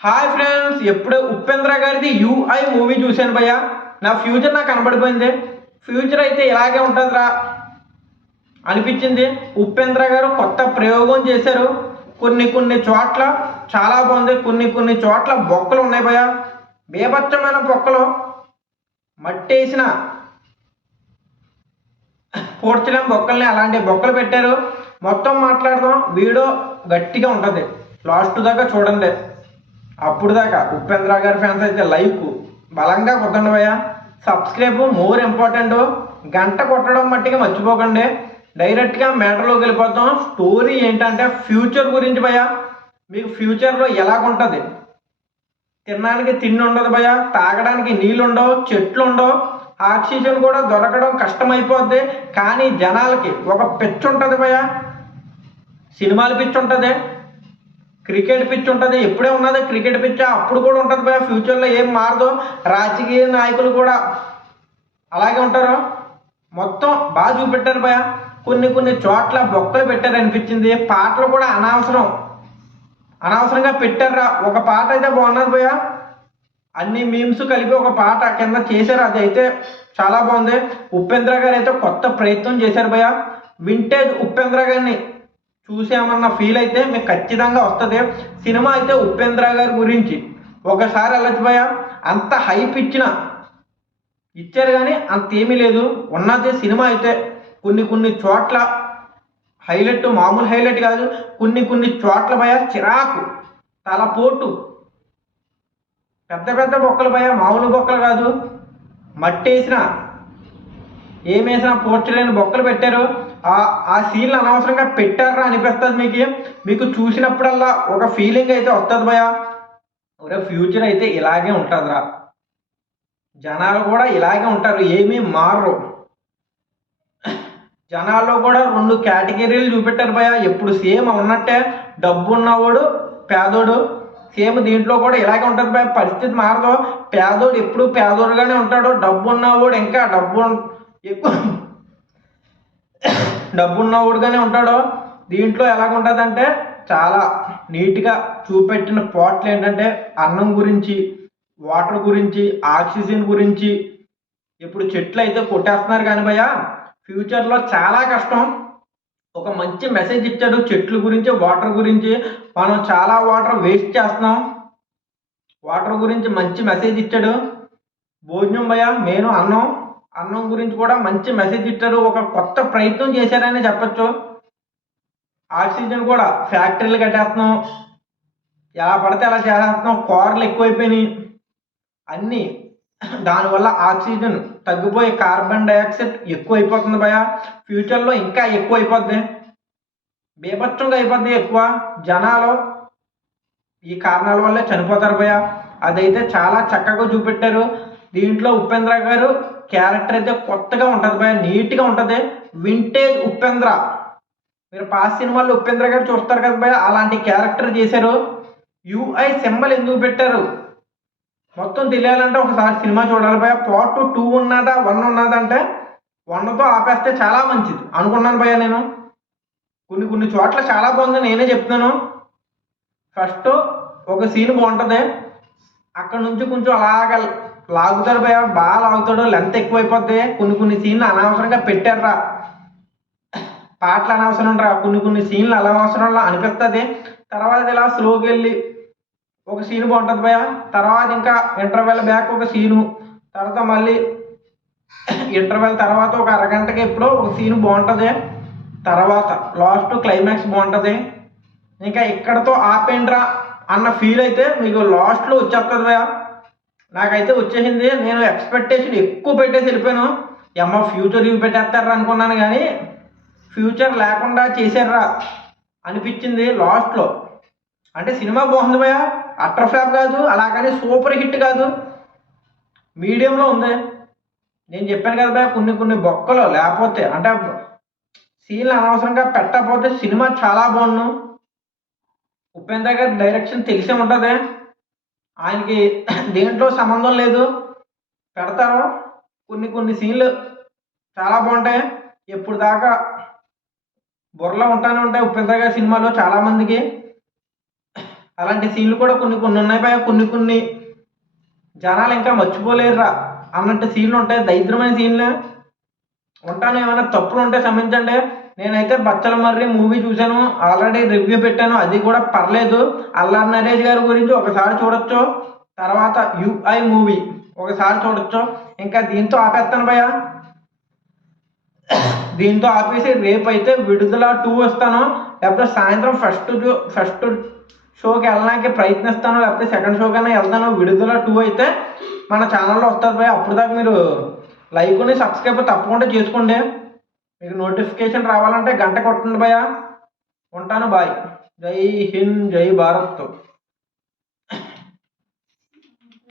Hi friends, ఎప్పుడు ఉపేంద్ర గారిది UI movie చూశాను భయ్య. నా ఫ్యూచర్ నాకు కనబడిపోయింది. ఫ్యూచర్ అయితే ఇలాగే ఉంటుందిరా అనిపించింది. ఉపేంద్ర గారు కొత్త ప్రయోగం చేశారు. కొన్ని చోట్ల చాలా బాగుంది. కొన్ని చోట్ల బొక్కలు ఉన్నాయి భయ్య, బీభత్సమైన బొక్కలు. మట్టేసిన పూడ్చలేం బొక్కల్ని, అలాంటి బొక్కలు పెట్టారు. మొత్తం మాట్లాడదాం, వీడియో గట్టిగా ఉంటుంది. లాస్ట్ దాకా చూడండి. అప్పుడు దాకా ఉపేంద్ర గారి ఫ్యాన్స్ అయితే లైక్ బలంగా కొట్టండి భయ్య. Subscribe more important. గంట కొట్టడం మట్టిగా మర్చిపోకండి. డైరెక్ట్గా మ్యాటర్లోకి వెళ్ళిపోతాం. స్టోరీ ఏంటంటే ఫ్యూచర్ గురించి భయ్య. మీకు ఫ్యూచర్లో ఎలాగుంటుంది? తినడానికి తిండి ఉండదు భయ్య, తాగడానికి నీళ్ళు ఉండవు, చెట్లు ఉండవు, ఆక్సిజన్ కూడా దొరకడం కష్టమైపోద్ది. కానీ జనాలకి ఒక పిచ్చి ఉంటుంది భయ్య. సినిమాల పిచ్చి ఉంటుంది, క్రికెట్ పిచ్ ఉంటుంది. ఎప్పుడే ఉన్నది క్రికెట్ పిచ్, అప్పుడు కూడా ఉంటుంది భయ. ఫ్యూచర్లో ఏం మారదు. రాజకీయ నాయకులు కూడా అలాగే ఉంటారు. మొత్తం బాగా చూపెట్టారు భయ. కొన్ని చోట్ల బొక్కలు పెట్టారు అనిపించింది. పాటలు కూడా అనవసరంగా పెట్టారా. ఒక పాట అయితే బాగున్నది భయ. అన్ని మీమ్స్ కలిపి ఒక పాట కింద చేశారు, అది అయితే చాలా బాగుంది. ఉపేంద్ర గారు అయితే కొత్త ప్రయత్నం చేశారు భయ. వింటేజ్ ఉపేంద్ర గారిని చూసామన్న ఫీల్ అయితే మీకు ఖచ్చితంగా వస్తుంది. సినిమా అయితే ఉపేంద్ర గారి గురించి ఒకసారి వెళ్ళచ్చు భయ. అంత హైప్ ఇచ్చారు కానీ అంతేమీ లేదు. ఉన్నది సినిమా అయితే కొన్ని చోట్ల హైలైట్, మామూలు హైలైట్ కాదు. కొన్ని చోట్ల భయ చిరాకు, తలపోటు, పెద్ద బొక్కలు భయ, మామూలు బొక్కలు కాదు. మట్టేసిన ఏమేసినా పోర్చలేని బొక్కలు పెట్టారు. ఆ సీన్లు అనవసరంగా పెట్టారా అనిపిస్తుంది. మీకు చూసినప్పుడల్లా ఒక ఫీలింగ్ అయితే వస్తుంది భయ. ఒరే ఫ్యూచర్ అయితే ఇలాగే ఉంటుందిరా, జనాలు కూడా ఇలాగే ఉంటారు, ఏమీ మారరు. జనాల్లో కూడా 2 కేటగిరీలు చూపెట్టారు భయ. ఎప్పుడు సేమ్ ఉన్నట్టే, డబ్బు ఉన్నవాడు, పేదోడు. సేమ్ దీంట్లో కూడా ఇలాగే ఉంటుంది భయ. పరిస్థితి మారదు. పేదోడు ఎప్పుడు పేదోడుగానే ఉంటాడు. డబ్బు ఉన్నవాడు ఇంకా ఎక్కువ డబ్బున్నవాడుగానే ఉంటాడు. దీంట్లో ఎలాగుంటుందంటే చాలా నీట్గా చూపెట్టిన పాటలు ఏంటంటే అన్నం గురించి, వాటర్ గురించి, ఆక్సిజన్ గురించి. ఇప్పుడు చెట్లు అయితే కొట్టేస్తున్నారు కానీ భయ్య, ఫ్యూచర్లో చాలా కష్టం. ఒక మంచి మెసేజ్ ఇచ్చాడు చెట్ల గురించి, వాటర్ గురించి. మనం చాలా వాటర్ వేస్ట్ చేస్తున్నాం. వాటర్ గురించి మంచి మెసేజ్ ఇచ్చాడు. భోజనం భయ్య, మెయిన్ అన్నం గురించి కూడా మంచి మెసేజ్ ఇచ్చారు. ఒక కొత్త ప్రయత్నం చేశారని చెప్పచ్చు. ఆక్సిజన్ కూడా ఫ్యాక్టరీలు కట్టేస్తున్నాం, ఎలా పడితే అలా చేసేస్తున్నాం. కార్లు ఎక్కువైపోయినాయి అన్నీ. దానివల్ల ఆక్సిజన్ తగ్గిపోయి కార్బన్ డైఆక్సైడ్ ఎక్కువైపోతుంది భయ. ఫ్యూచర్లో ఇంకా ఎక్కువ అయిపోద్ది, బీభత్సంగా అయిపోద్ది. ఎక్కువ జనాలు ఈ కారణాల వల్లే చనిపోతారు భయ. అదైతే చాలా చక్కగా చూపెట్టారు. దీంట్లో ఉపేంద్ర గారు క్యారెక్టర్ అయితే కొత్తగా ఉంటుంది భయ, నీట్గా ఉంటుంది. వింటేజ్ ఉపేంద్ర. మీరు పాస్ సినిమాల్లో ఉపేంద్ర గారు చూస్తారు కదా భయ, అలాంటి క్యారెక్టర్ చేశారు. యూఐ సింబల్ ఎందుకు పెట్టారు మొత్తం తెలియాలంటే ఒకసారి సినిమా చూడాలి భయ. పార్ట్ 2 ఉన్నదా 1 ఉన్నదంటే 1తో ఆపేస్తే చాలా మంచిది అనుకున్నాను భయ. నేను కొన్ని చోట్ల చాలా బాగుంది, నేనే చెప్తున్నాను. ఫస్ట్ ఒక సీన్ బాగుంటుంది, అక్కడ నుంచి కొంచెం అలాగ లాగుతాడు భయ, బాగా లాగుతాడు. లెంత్ ఎక్కువైపోద్ది. కొన్ని సీన్లు అనవసరంగా పెట్టారా. పాటలు అనవసరం రా. కొన్ని సీన్లు అనవసరంలా అనిపిస్తుంది. తర్వాత ఇలా స్లోకి వెళ్ళి ఒక సీన్ బాగుంటుంది భయ. తర్వాత ఇంకా ఇంటర్వెల్ బ్యాక్ ఒక సీను, తర్వాత మళ్ళీ ఇంటర్వెల్ తర్వాత ఒక అరగంటకి ఎప్పుడో ఒక సీన్ బాగుంటుంది. తర్వాత లాస్ట్ క్లైమాక్స్ బాగుంటుంది. ఇంకా ఇక్కడతో ఆపేండ్రా అన్న ఫీల్ అయితే మీకు లాస్ట్లో వచ్చేస్తుంది భయ. నాకైతే వచ్చేసింది. నేను ఎక్స్పెక్టేషన్ ఎక్కువ పెట్టేసి వెళ్ళిపోయాను. ఏమో ఫ్యూచర్ పెట్టేస్తారా అనుకున్నాను కానీ ఫ్యూచర్ లేకుండా చేశారా అనిపించింది లాస్ట్లో. అంటే సినిమా బాగుంది భయ, అట్టర్ ఫ్లాప్ కాదు, అలాగని సూపర్ హిట్ కాదు, మీడియంలో ఉంది. నేను చెప్పాను కదా భయ, కొన్ని బొక్కలు లేకపోతే అంటే సీన్లు అనవసరంగా పెట్టకపోతే సినిమా చాలా బాగుండు. ఉపేంద్ర గారి డైరెక్షన్ తెలిసే ఉంటుంది. ఆయనకి దేంట్లో సంబంధం లేదు, పెడతారు. కొన్ని సీన్లు చాలా బాగుంటాయి. ఎప్పుడు దాకా బుర్రలో ఉంటానే ఉంటాయి ఉపేంద్ర గారి సినిమాలో చాలామందికి. అలాంటి సీన్లు కూడా కొన్ని కొన్ని ఉన్నాయి భయ్యా. కొన్ని జనాలు ఇంకా మర్చిపోలేరురా అన్నట్టు సీన్లు ఉంటాయి, దరిద్రమైన సీన్లే. ఉంటాను, ఏమైనా తప్పులు ఉంటే క్షమించండి. నేనైతే బచ్చల మర్రి మూవీ చూశాను, ఆల్రెడీ రివ్యూ పెట్టాను, అది కూడా పర్లేదు. అల్లరి నరేష్ గారి గురించి ఒకసారి చూడొచ్చు. తర్వాత యుఐ మూవీ ఒకసారి చూడొచ్చు. ఇంకా దీంతో ఆపేస్తాను భయ్యా. దీంతో ఆపేసి రేపు అయితే విడుదల 2 వస్తాను, లేకపోతే సాయంత్రం ఫస్ట్ షోకి వెళ్ళడానికి ప్రయత్నిస్తాను, లేకపోతే సెకండ్ షోకైనా వెళ్తాను. విడుదల 2 అయితే మన ఛానల్లో వస్తుంది భయ్యా. అప్పుడు దాకా మీరు లైక్ని సబ్స్క్రైబ్ తప్పకుండా చేసుకోండి. మీకు నోటిఫికేషన్ రావాలంటే గంట కొట్టండి భయ్యా. ఉంటాను, బాయ్. జై హింద్, జై భారత్.